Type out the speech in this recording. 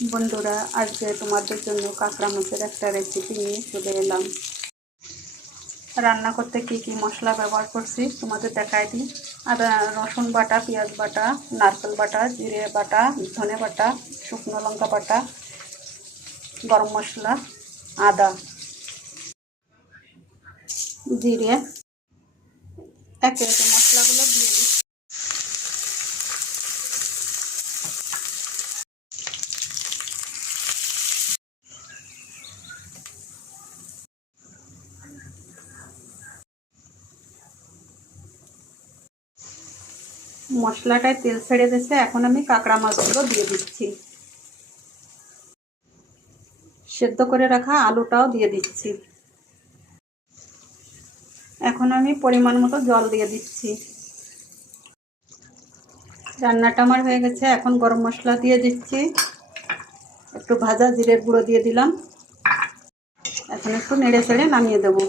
বন্ধুরা, আজকে তোমাদের জন্য কাঁকড়া মাছের একটা রেসিপি নিয়ে চলে এলাম। রান্না করতে কি কি মশলা ব্যবহার করছি তোমাদের দেখাই দিই। আদা রসুন বাটা, পেঁয়াজ বাটা, নারকেল বাটা, জিরে বাটা, ধনে বাটা, শুকনো লঙ্কা বাটা, গরম মশলা, আদা, জিরে, একে একে মশলাগুলো দিয়ে দিই। মশলাটায় তেল ছেড়ে দিয়েছে, এখন আমি কাঁকড়া মাছগুলো দিয়ে দিচ্ছি। সেদ্ধ করে রাখা আলুটাও দিয়ে দিচ্ছি। এখন আমি পরিমাণ মতো জল দিয়ে দিচ্ছি। রান্নাটা আমার হয়ে গেছে, এখন গরম মশলা দিয়ে দিচ্ছি, একটু ভাজা জিরের গুঁড়ো দিয়ে দিলাম। এখন একটু নেড়ে চেড়ে নামিয়ে দেবো।